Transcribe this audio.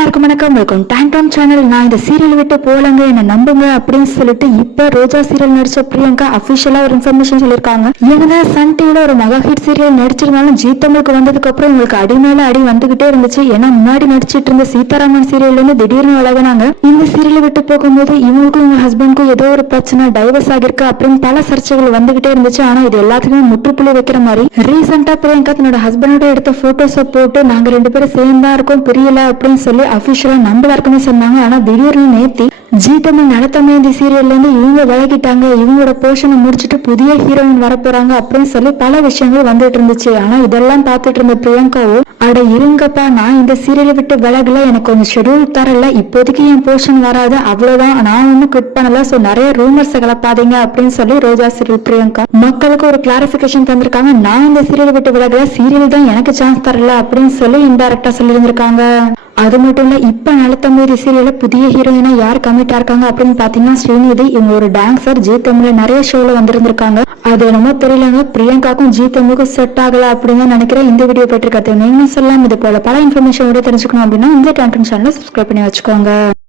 எல்லாருக்கும் வணக்கம். Welcome Tom channel. நான் இந்த சீரியல் விட்டு போலங்க, என்ன நம்புங்க அப்படின்னு சொல்லிட்டு இப்ப ரோஜா சீரியல் நடிச்ச பிரியங்கா அபிஷியலா ஒரு இன்ஃபர்மேஷன் சொல்லிருக்காங்க. என்னதான் சன் டிவில ஒரு மெகா ஹிட் சீரியல் நடிச்சிருந்தாலும் ஜீ தமிழுக்கு வந்ததுக்கு அப்புறம் உங்களுக்கு அடி மேல அடி வந்துகிட்டே இருந்துச்சு. ஏன்னா முன்னாடி நடிச்சிட்டு இருந்த சீதாராமன் சீரியல்ல இருந்து திடீர்னு விலகினாங்க. இந்த சீரியல் விட்டு போகும்போது இவங்களுக்கும் இவங்க ஹஸ்பண்டுக்கும் ஏதோ ஒரு பிரச்சனை, டைவர்ஸ் ஆகிருக்கு அப்படின்னு பல சர்ச்சைகள் வந்துகிட்டே இருந்துச்சு. ஆனா இது எல்லாத்துக்குமே முற்றுப்புள்ளி வைக்கிற மாதிரி ரீசெண்டா பிரியங்கா தன்னோட ஹஸ்பண்டோட எடுத்த போட்டோஸை போட்டு நாங்க 2 பேரும் சேர்ந்தா இருக்கோம், பிரியல அப்படின்னு சொல்லி அபிஷியலா நம்ம எல்லாருக்குமே சொன்னாங்க. ஆனா திடீர்னு நேத்தி ஜீ தமிழ் நடத்தமே இந்த சீரியல்ல இருந்து இவங்க விலகிட்டாங்க, இவங்களோட போர்ஷனை முடிச்சுட்டு புதிய ஹீரோயின் வர போறாங்க அப்படின்னு சொல்லி பல விஷயங்கள் வந்துட்டு இருந்துச்சு. ஆனா இதெல்லாம் பார்த்துட்டு இருந்த பிரியங்காவோ, அட இருங்கப்பா, நான் இந்த சீரியலை விட்டு விலகல, எனக்கு கொஞ்சம் ஷெடியூல் தரல, இப்போதைக்கு என் போர்ஷன் வராது, அவ்வளவுதான், நான் ஒன்னும் குவிட் பண்ணல, சோ நிறைய ரூமர்ஸ் கிளப்பாதீங்க அப்படின்னு சொல்லி ரோஜா சீரியல் பிரியங்கா மக்களுக்கு ஒரு கிளாரிபிகேஷன் தந்திருக்காங்க. நான் இந்த சீரியலை விட்டு விலகல, சீரியல் தான் எனக்கு சான்ஸ் தரல அப்படின்னு சொல்லி இன்டைரக்டா சொல்லி இருந்திருக்காங்க. அது மட்டும் இல்ல, இப்ப நலத்தம்பதி சீரியல்ல புதிய ஹீரோயினா யார் கமிட்டா இருக்காங்க அப்படின்னு பாத்தீங்கன்னா ஸ்ரீநிதி. இவங்க ஒரு டான்சர், ஜீ தமிழ்ல நிறைய ஷோல வந்திருந்திருக்காங்க. அது என்னமோ தெரியலங்க, பிரியங்காக்கும் ஜீ தமிழுக்கும் செட் ஆகல அப்படின்னு தான் நினைக்கிறேன். இந்த வீடியோ பற்றி கத்து நீங்களும் சொல்லலாம். இது போல பல இன்ஃபர்மேஷன் தெரிஞ்சுக்கணும் அப்படின்னா இந்த டாம் சேனலை சப்ஸ்கிரைப் பண்ணி வச்சுக்கோங்க.